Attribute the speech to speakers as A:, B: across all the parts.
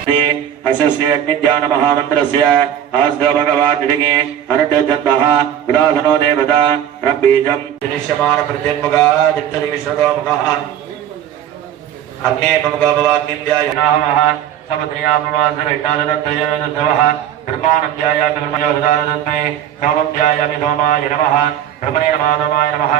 A: अशस्य अग्निज्ञान महामन्त्रस्य आस्थ भगवानिडिगे अनुटजन्तः विरासनो देवता रब्बीजम् निश्यमान प्रत्यन्मुखादित्यनिमिश्रतो मुखः अग्ने प्रमुखोपवाग्निं ध्यायनामः समत्रियापवासरैटादत्तयोदत्तवः धर्माणं ध्यायामि धर्मयोदादत्मे सोमं ध्यायामि सोमाय नमः। ब्रह्मणे नमाधमाय नमः।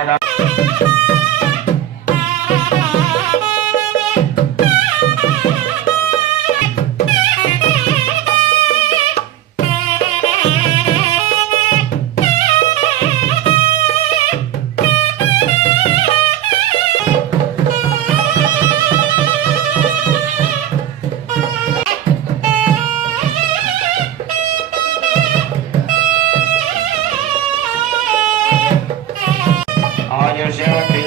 A: Thank you.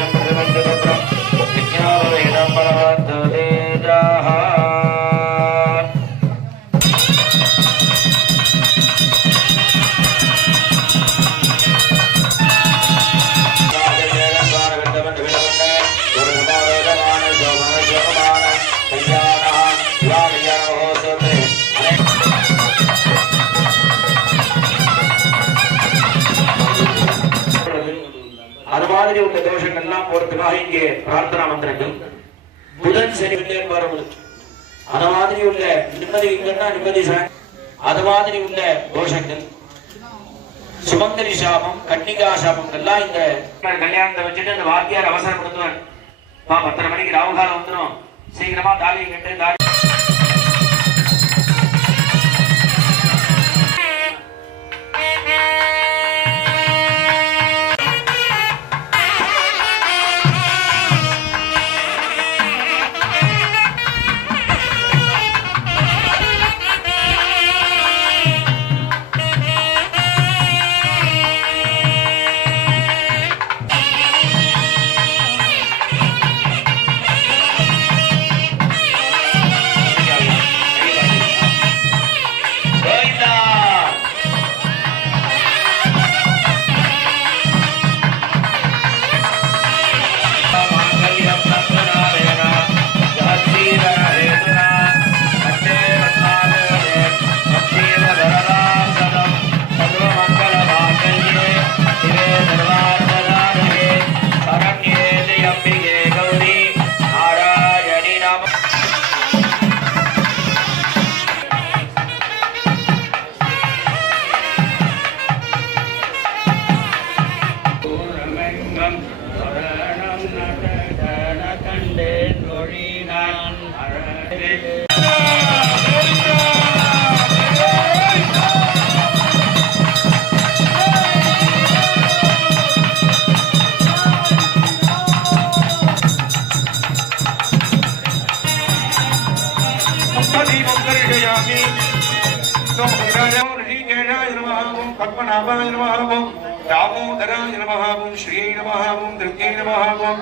A: மாதிரி உள்ள தோஷங்கள் எல்லாம் போறதுக்காக இங்கே பிரார்த்தனா மந்திரங்கள். புதன் சனி வெள்ளியன் வரவு அது மாதிரி உள்ள நிம்மதி இல்லைன்னா நிம்மதி அது மாதிரி உள்ள தோஷங்கள். சுமங்கலி சாபம் கன்னிகா சாபம் எல்லாம் இந்த கல்யாணத்தை வச்சுட்டு அந்த வாத்தியார் அவசரப்படுத்துவார். பா பத்தரை மணிக்கு ராகுகாலம் வந்துடும் சீக்கிரமா தாலியை கட்டு தாலி
B: மொழி நான் பத்மநாபாய நமஹாவும் தாமோதராய நமஹாவும் ஸ்ரீ நமஹாவும் துர்கே நமஹாவும்